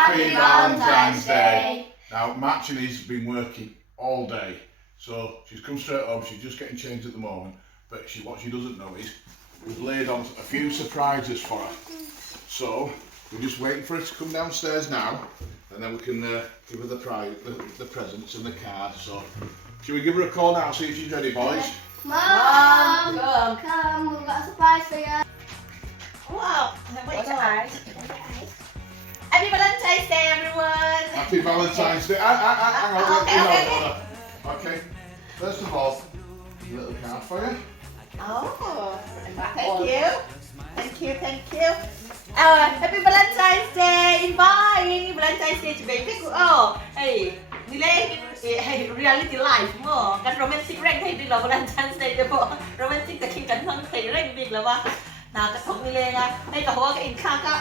Happy Valentine's Day. Now, Marchini's been working all day, so she's come straight home. She's just getting changed at the moment, but what she doesn't know is we've laid on a few surprises for her. So we're just waiting for her to come downstairs now, and then we can give her the presents and the cards. So, shall we give her a call now? See if she's ready, boys. Mom, come, we've got a surprise for you. Wow, what's surprise? Happy Valentine's Day, everyone! Happy Valentine's Day. Hang on. Okay. First of all, a little card for you. Oh, thank you. Happy Valentine's Day! Bye! Valentine's Day 準備hey, nilay hey reality life mo kan romantic rank hay din lo Valentine's Day de po romantic ta king kan thang thầy rank din lo ba na ka thok nilay nga ay ka ho ka in kha ka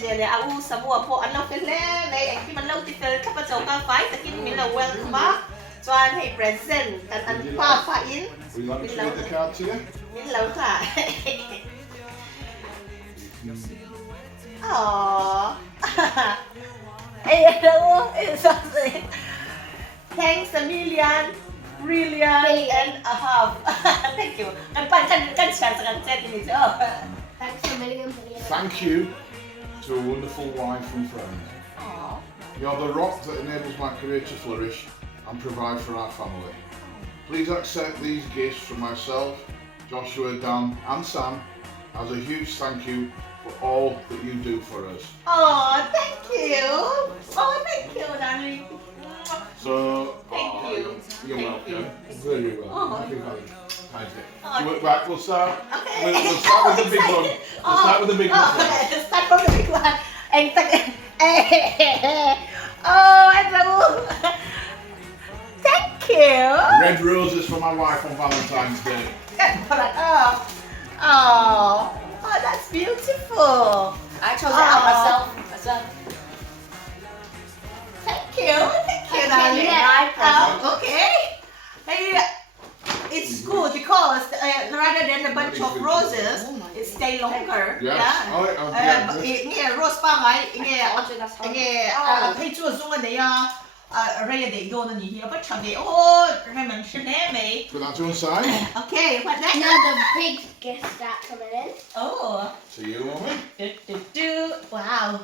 je le au samua po an lo fen le nei ki man lo ti fel ka pa chau ka fai ta kin min lo welcome ba chuan hey present kan an pa fa in Would you like me to read the card to you? min lo tha oh hey hello it's something thanks a million brilliant and a half thank you kan share sa kan chat ni so Thanks a million. Thank you to a wonderful wife and friend. oh You're the rock that enables my career to flourish and provide for our family. Please accept these gifts from myself, Joshua, Dan and Sam as a huge thank you for all that you do for us. oh thank you darling So, Thank you. You're Thank welcome. you. Very well. Oh. Happy Valentine's Day. Oh. Right, we'll start. okay We'll start with the big one. We'll start with the big one. okay start from the big one and oh hello thank you Red roses for my wife on Valentine's Day. oh, that's beautiful. I chose it out myself. Thank you, Okay, darling. my present. Okay. Hey, it's good because rather than a bunch of roses, it stay longer. Yes. Yeah. Oh, yeah. Nghe rose pa ngai, nghe thấy chua dung anh ấy rồi để vô nó nhỉ, bắt chậm để ô, rồi mình sẽ ném mày. Put that to one side. Okay, what next? Another big gift that coming in. Oh. To you, woman. Wow.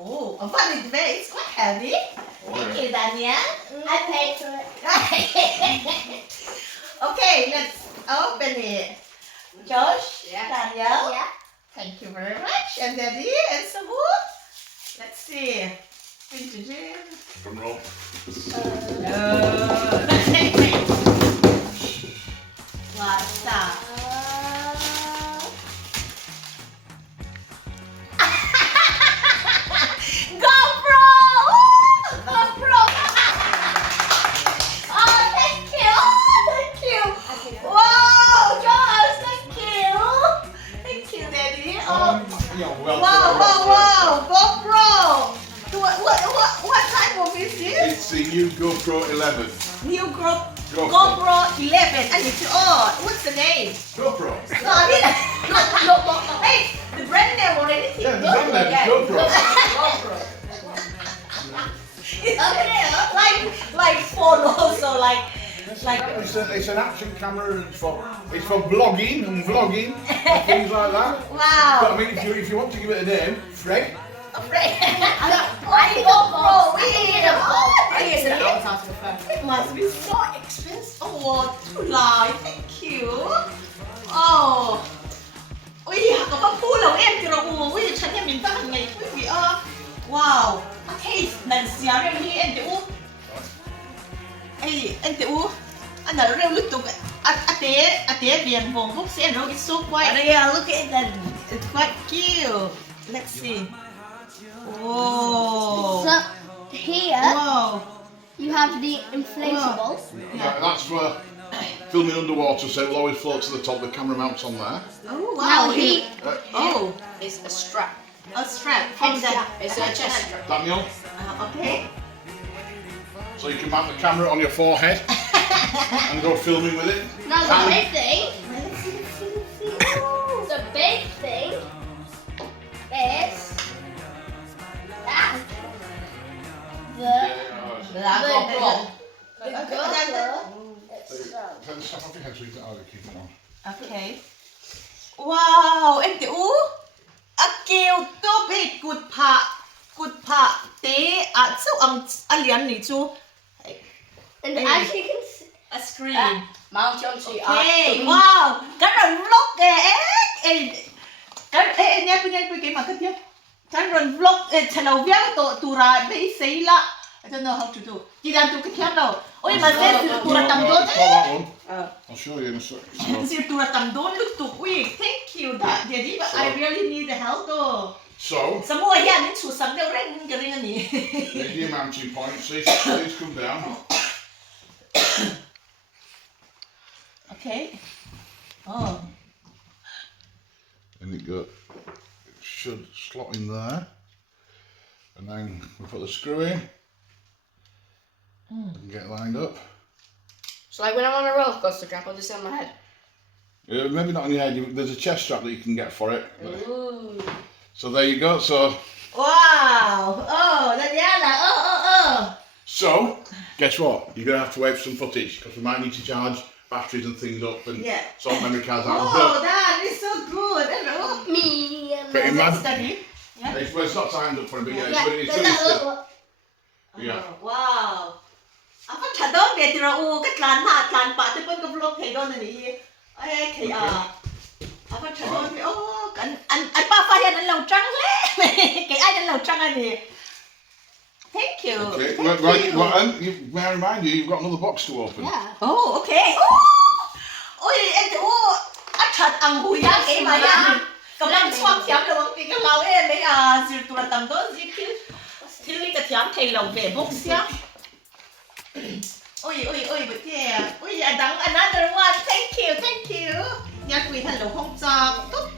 Oh, a valid vase. It's quite heavy. Thank you, Daniel. I paid for it. Okay, let's open it. Josh, Yeah. Daniel. Yeah. Thank you very much. And Daddy and Sabu. Let's see. Drum roll. What's that? GoPro! GoPro! Oh, thank you! Thank you! Wow, Josh, thank you! Thank you, Daddy. Oh, You're welcome. wow! GoPro! What type of is this? It's the new GoPro 11. New GoPro 11. And it's what's the name? GoPro. No, I mean, hey, the brand name already. Yeah, the brand name is GoPro. It's like phone also, like. It's an action camera. It's for blogging and vlogging and things like that. Wow. But I mean, if you want to give it a name, Fred. I got We need a I use an avatar to refer. It must be so expensive. Oh, too loud. Thank you. Oh. Ui, có bác phu lâu em thì nó ui,ฉันยังมีบ้างไงคุยwow. Okay, lần xíu em đi em tiểu. Ê, em tiểu. Anh đã rêu lít tục. Ate biển vùng phúc sẽ nó it's so quite. Yeah, look at that. It's quite cute. Let's see. Whoa. So here Whoa. you have the inflatable. Yeah. That's for filming underwater, so it'll always float to the top. The camera mounts on there. Oh Now wow. he Oh, It's a strap. a strap from the. It's a chest strap. Daniel, Okay. so you can mount the camera on your forehead and go filming with it. now the And- big thing. The big thing is wrong. The Okay. Take the stuff off your head so you can keep it on. Okay. Wow, em tiểu kêu tốt bị cụt phạ tế sao ăn liền này chú. And as you can see, A screen. Mount onto your Okay, wow. Cái rồi vlog cái nhé cái mà cái tiếp. Cái rồi vlog channel video tụ ra bị xây la. I don't know how to do. Chị đang tụ cái thiam đâu. Ôi mà sẽ tụ ra tầm đốn. It's not that one. I'll show you in a sec. So, Sẽ tụ ra tầm đốn lúc tụ. Ui, thank you daddy, but I really need the help though. so Sa mua yan, yung susam daw rin cái rin ni. there's your mounting point. See, these come down. Okay. Oh. And it should slot in there. And then we put the screw in. And get lined up. So like when I'm on a roller coaster, can I put this on my head? Maybe not on your head. There's a chest strap that you can get for it. Ooh. So there you go. So Wow. Oh, that yeah. Oh. So, guess what? You're going to have to wait for some footage because we might need to charge batteries and things up and Yeah. sort memory cards out. Oh, that is so good. Hello. me and But Let's imagine, study. Yeah. it's not timed up for a bit yet, yeah, but it's but really that still. look. Yeah. Wow. Apa thadong dia tira cái tlan na tlan pa te pun ka vlog thei don ni. Ai thei Apa thadong ni anh pa fa hian anh lâu trăng le. Cái ai anh lâu trăng anh ni. Thank you. Okay, Thank right, you. well, and may I remind you, you've got another box to open. Yeah. Oh, okay. Ôi, em thấy thật ăn hùi á cái mà ya. Cầm lăng xoang thiám đâu cái lâu em đấy dìu tụi tầm đó dìu thiếu cái thiám thầy lòng về bốc xiang. Ôi, bữa kia. Ôi, đắng another one. Thank you. Nhà quỳ thần lộc không cho. Tốt.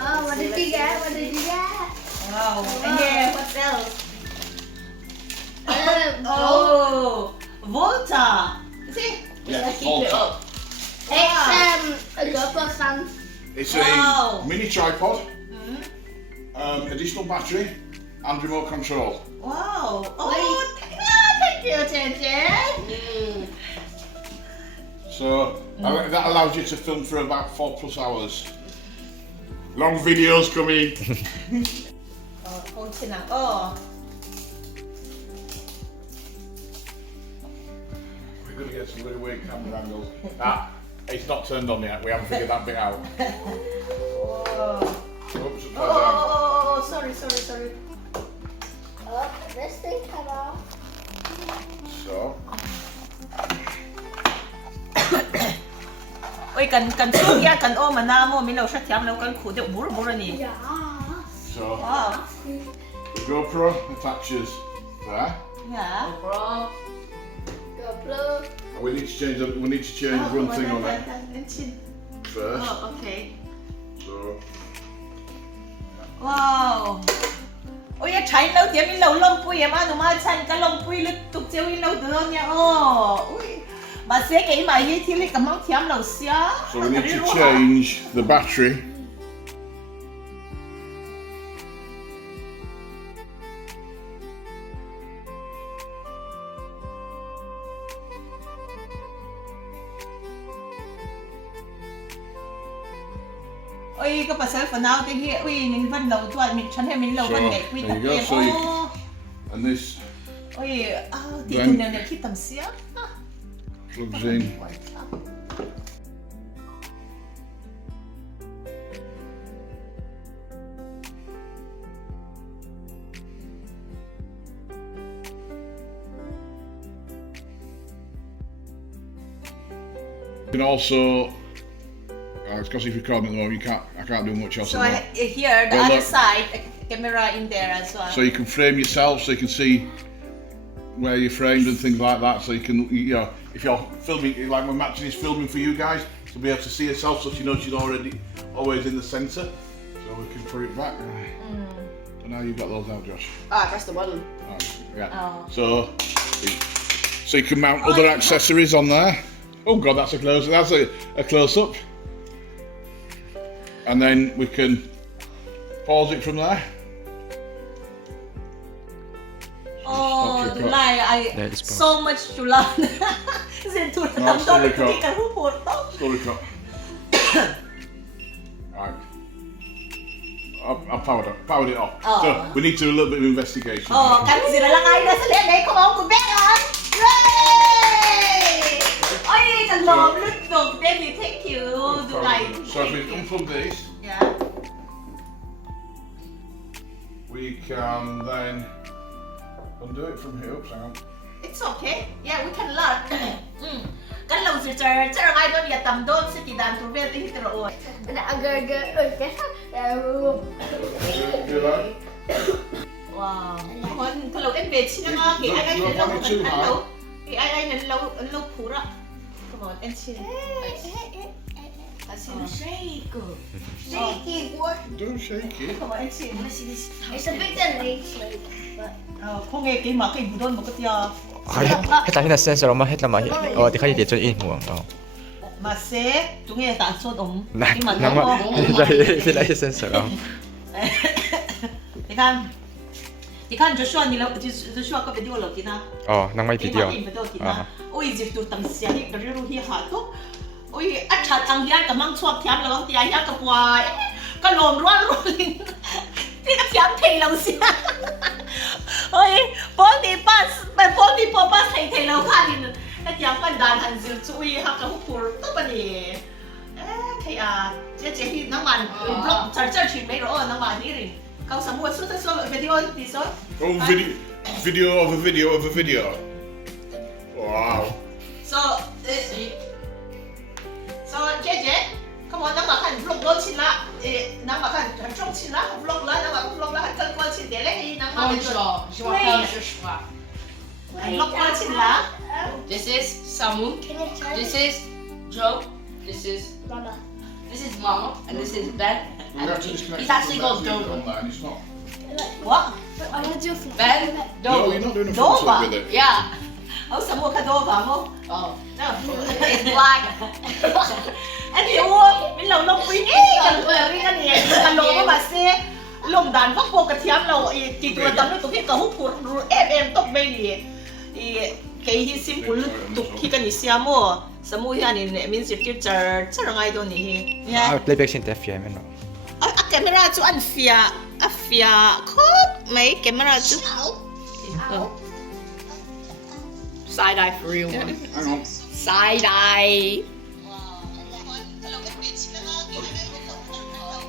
Oh, what did you get? What did you get? Wow. And yeah, what else? Oh. Oh, Volta. See? Yeah, Keep it up. It's a GoPro stand. It's Wow. a mini tripod, additional battery, and remote control. Wow. Oh, thank you, Jen. So that allows you to film for about 4+ hours. Long videos coming. Hold it now. Oh. We're going to get some really weird camera angles. It's not turned on yet. We haven't figured that bit out. Oh. Oops, upside down. Oh, sorry. Oh, this thing come off. So, Ôi cần xuống ya cần ôm mà nam ôm mình lâu sát thiam lâu cần khủ điệu buru nè. Yeah. so Wow. the GoPro attaches there. Yeah. Bro. GoPro. And we need to change the run thing on it first. Oh, okay. So Wow. Ôi ya chạy lâu tiếng mình lâu lông pui mà nó mà chạy cái lông pui lúc tục chơi mình lâu được nha. Oh. Ui. Mà sẽ cái mà như thế này cầm mong thiam lâu xia. So we need to change the battery. Ôi cái bà sơ phần nào thì hiện ui mình vẫn lâu tuổi mình chắn hay mình lâu vẫn đẹp quy there tập you go. em. So you- Oh. And this Ôi thì Then- tụi này khi tầm xía. plugs in. You can also, it's because he's recording at the moment, I can't do much else So at the moment. here the Well, other look. side camera in there as well. So you can frame yourself so you can see where you're framed and things like that. So you can, you know, if you're filming, like when Matchin is filming for you guys, to be able to see herself so she knows she's always in the centre. So we can put it back. So now you've got those out, Josh. Ah, press the button. Yeah. Oh. So you can mount other accessories on there. Oh God, that's a close. That's a close up. And then we can pause it from there. Oh, Dulay, That is so much Julan. Sin Tulan, No, dami sorry, ko di ka hupot to. Story crop. Right. I powered it off. Oh. So we need to do a little bit of investigation. Oh, kan sila lang ay nasa lebe ko ang kuberan. Yay! Oy, kalom, lutlog, baby, thank you. Dulay. So if we come from this, Yeah. we can then undo it from here. Oops, hang on. It's okay. Yeah, we can learn. Kan lâu rồi chờ ai đó nhà tầm đôn sẽ thì đàn tụi về thì tụi rồi. Wow. Còn kan lâu em về xin nó thì ai nên lâu kan lâu. Thì ai nên lâu phù đó. Come on, em xin. Shake. Shaky boy. Don't shake it. Come on, em xin. It's a bit delayed, but không nghe cái mà cái bù đôn một cái tia. Hết là sensor mà hết là mà thì khai để cho in huống Mà sẽ chúng nghe tạt sốt ống. Nang mà thì lại sensor Thì kan Joshua ni Joshua có video lo kina. nang may video. Ôi dịch tụt tầm xia hi cái ru hi ha to. Ôi ăn chặt ăn hian cái mang chuột thiam lo thì hian cái bùa. Cái lồm loan linh. Thì cái thiam thầy lâu xia. Ôi bố đi bố ba thầy lâu kha đi. Cái thiam cái đàn hành dữ chui ha cái hút phur to ba ni. Cái chế hi nang man blog char chuyện mấy rồi nang man hi rin. Kau semua sudah video di so. Oh, video of a video of a video. Wow. So, JJ, come on, nama kan vlog lo chin la, nama kan trong chin la, vlog la, nama vlog la kan kual chin dele hi nama kan vlog kual chin la. This is Samu. This is Joe. This is Mama. This is Mama, and this is Ben. We have to disconnect He's actually from called that Dover. on that, and it's not. What? I want to do a Ben, No, Dover. you're not doing a Dover. full swap with it. Yeah. Oh, semua ka do ba mo? Oh. No. It's black. Anh hiểu không? Mình lâu lâu quý ý, cần vừa đi anh nhỉ? Cần lâu mà xe lồng đàn phát vô cái thiam lâu, chỉ tụi tao nó tụi cái hút phụt em tóc bên gì, thì cái hi sim cú tụi khi cái gì xem mua, xem mua anh mình sẽ tiếp chờ ngay đó nhỉ? playback sin FM ano. Camera chú anh phía khốt mấy camera chú. Side eye for real. Hang on. Side eye.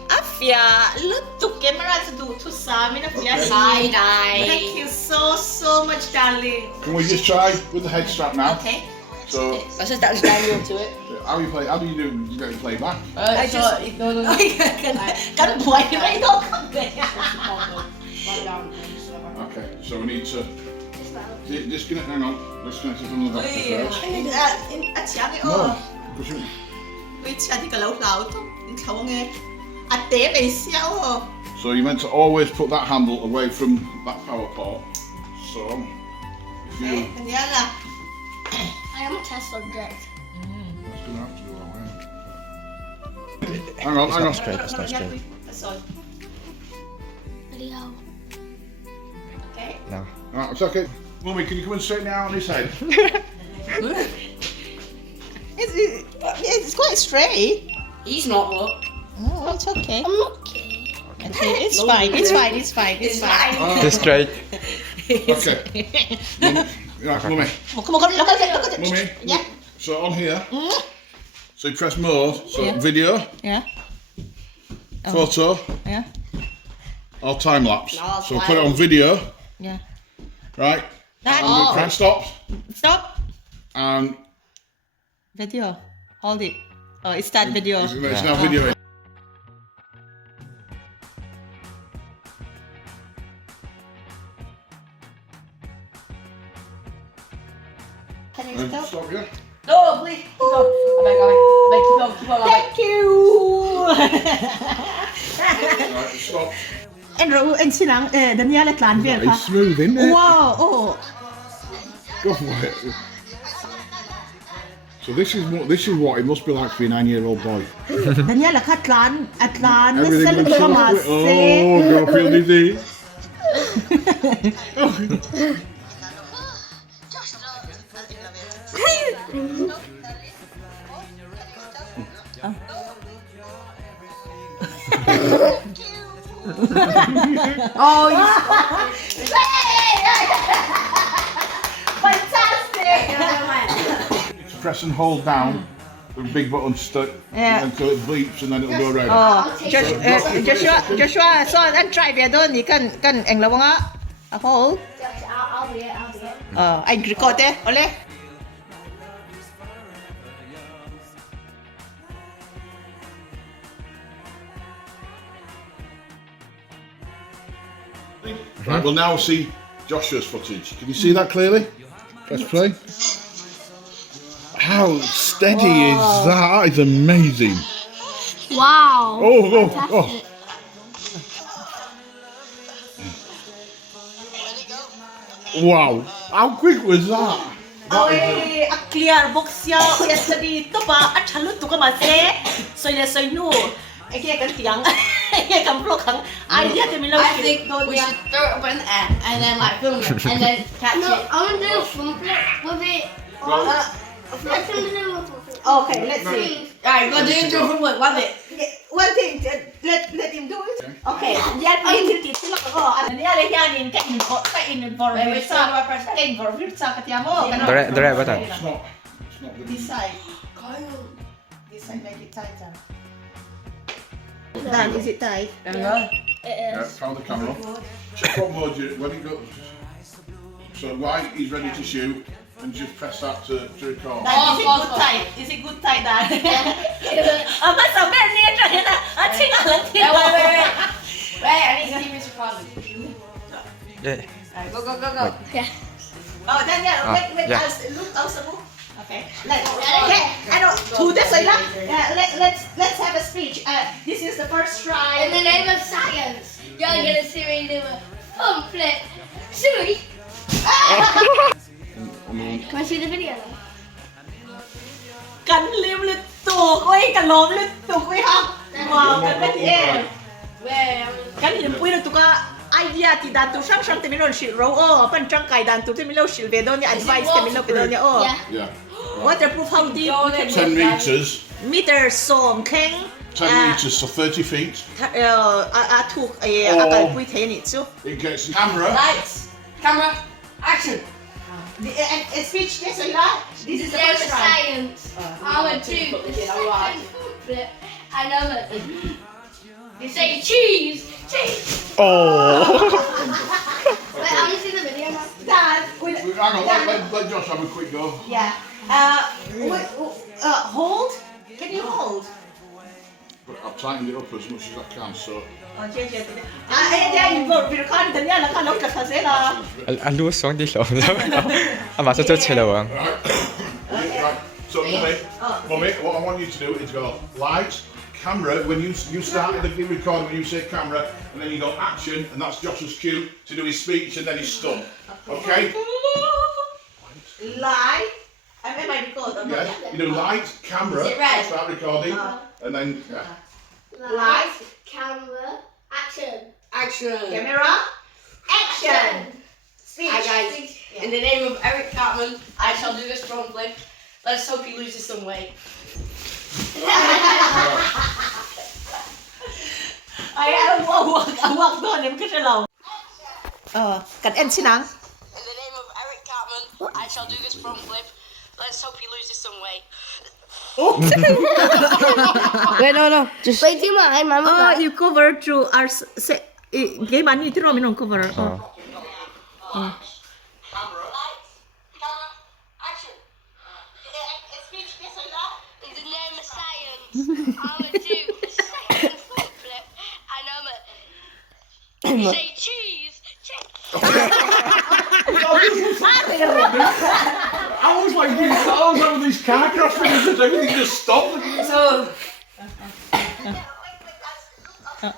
Afia, look to camera to do to Sam Afia. Side eye. Thank you so much, darling. Can we just try with the head strap now? Okay. So, Let's just attach Daniel to it. how do you play? How do you do? You don't play back. I So, just- no. Kan buhay may dog kami. Okay, so we need to disconnect. Hang on, disconnect it from the doctor first. At siya ni No, oh. push it. Wait siya di ka law to. Di ka wong at te may siya oh. So you're meant to always put that handle away from that power port. So, if you, Kanya la. I am a test subject. that's gonna have to go that way. Hang on, hang on. Straight, it's not straight. Video. Okay. No. Right, it's okay. Mummy, can you come and straighten it out on his head? It's quite straight. He's not what? Oh, it's okay. I'm not kidding. Okay, it's fine. It's fine. Just straight. Okay. Right, Mummy. Come on, look at it. Mummy. Yeah. So on here, so you press mode, so Yeah. video, Yeah. photo, Yeah. or time lapse. No, So put it on video, Yeah. right? That. And we press stop, Stop. and Video. Hold it. Oh, it's that video. it's now video. Can you And stop? stop, yeah. No, please. Keep on. I beg, keep on. Thank you. Right, stop. En silang Daniela Klan ver It's smooth, isn't it? Wow. Oh. Go for it. So this is what it must be like to be a 9-year-old boy. Daniela Katlan Atlan. Everything looks so Mas. Oh, girl, feel dizzy. Oh, fantastic! Press and hold down the big button stuck, Yeah. until it bleeps and then it'll go red. Oh, Joshua, so anh try về đó, thì cần anh lâu á, hold. I'll be it. Anh record đấy, oleh. Right, we'll now see Joshua's footage. Can you see that clearly? Press play. How steady is that? That is amazing. Wow. Oh. Wow. How quick was that? Ôi, clear box ya, yesterday tu pa, chalut tu ka masih, soy nu, cái kan tiang, cái kan blok kan, idea tu milo. I think we should throw it up in the air and then like film it and then catch No, it. I want to do a front flip with it. Let's do a front flip. Okay, let's see. Alright, go do it for what? One bit. One thing, let him do it. Okay, yan ini titik ko. Ano niya yan in ka in for Wait, sa ka for sa katiamo. Dore ba ta? It's not good. This side. This side make it tighter. Dan, is it tight? Yeah, found the camera. Check what mode when it goes. So while he's ready to shoot, and just press that to record. Dan, is it good tight? Is it good tight, Dan? Mas sabi niya siya na. Tingnan lang, Yeah, tingnan. wait, I need to see Mr. Crosby. Yeah. Alright, go. Oh, Daniel, wait, yeah. look also. Okay. Okay. Ano, tudes ay lang. Let's have a speech. This is the first try. In the name of science, you're gonna see me do a front flip. Suey. Can I see the video? กันลืมลึกตัวก้อยกันล้มลึกตัวก้อยครับว้าวกันเป็นเอง Where? กันลืมปุ้ยลึกตัวก็ไอเดียที่ดันตัวช่างเต็มโลชิลโร่เป็นจังไก่ดันตัวเต็มโลชิลเวดอนเนี่ย advice เต็มโลเวดอนเนี่ย Yeah. Yeah. waterproof how deep 10 meters. meters 2 แข็ง 10 meters, so 30 feet. ถูกอาการปุ้ยเทนิจู It gets camera. Lights, camera, action. and speech เนี่ยสวยละ this is the Name of first try science. I'm gonna do the second front flip. And I'm gonna say cheese. Cheese. Oh. Wait, I'm gonna see the video now. Dan Hang on, let Josh have a quick go. yeah hold can you hold But I've tightened it up as much as I can, so. Lúa xuống đi lộn lắm. Mà sao chơi đâu à? Right. So, mummy, what I want you to do is go lights, camera. When you started the recording, when you say camera, and then you go action, and that's Josh's cue to do his speech, and then he's stunned. Okay? Light. I made my record. Yes. You do lights, camera, Is it red? start recording, and then yeah. Light, camera, action. Action. Camera. Action. Speech. Hi guys, in the name of Eric Cartman, I shall do this front flip. Let's hope he loses some weight. Ay, wag doon. Yung kasi lang. Kan-end sinang. In the name of Eric Cartman, I shall do this front flip. Let's hope he loses some weight. Wait, no. Just wait till my mama. You cover through our game ani tiro minong cover. Camera. Lights, camera, action. Speech, yes or no? In the name of science, I'm gonna do a second front flip. And I'm gonna say cheese. I was like these songs over these car crashes and everything just stopped. So,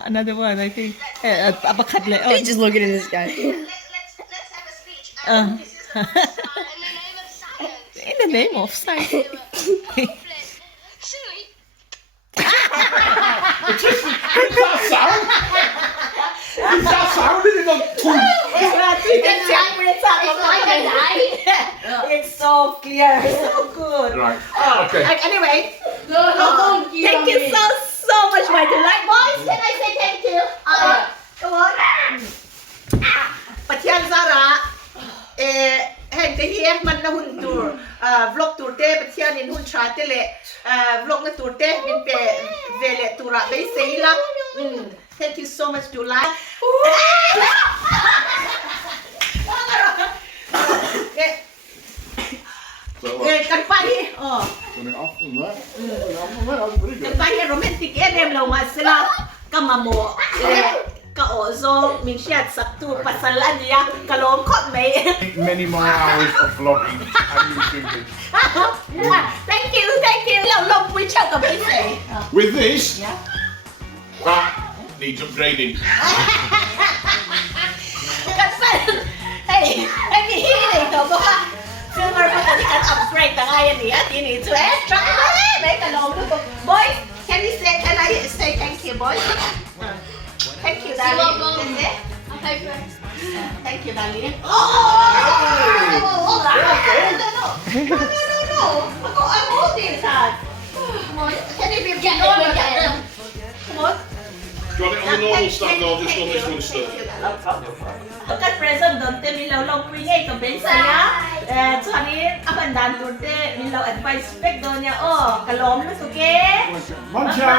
Another one, I think. Apakat le. he's just looking at this guy. Let's have a speech. In the name of science. In the name of science. Front flip. Suey. What's that sound? That sounded in a twin. It's so clear, so good. Right. Okay. Anyway, No, thank you so much, my delight boys. Can I say thank you? Come on. Patian Zara. Hen te hier man na hun tur vlog tur te patian in hun cha te le vlog na tur te min pe vele tura be seila. Thank you so much to like. So what? Kan pa ni. Turn it off from there. Turn it off from there. That's pretty Kan good. pa ni romantic edem lo nga sila kamamo. Kaozo min siat saktu pasalan niya kalom kot may. Many more hours of vlogging and YouTubing. Thank you. Long we chat ka ba say. With this, Yeah. that needs upgrading. Hey, mi hiling to baka silver pa tadi kan upgrade ta ngayon niya tini to extra. May kalom to. Boys, can you say thank you, boys? Thank you, darling. Thank you, darling. No. I'm holding that. Come on, can you be normal? Come on. Do you want it on the normal stand or just on this one still? Pagkat present doon, te milaw lang po niya ito ben saya. Sorry, apan dan doon te milaw advice spec doon niya. Oh, kalom na suke. Mancha!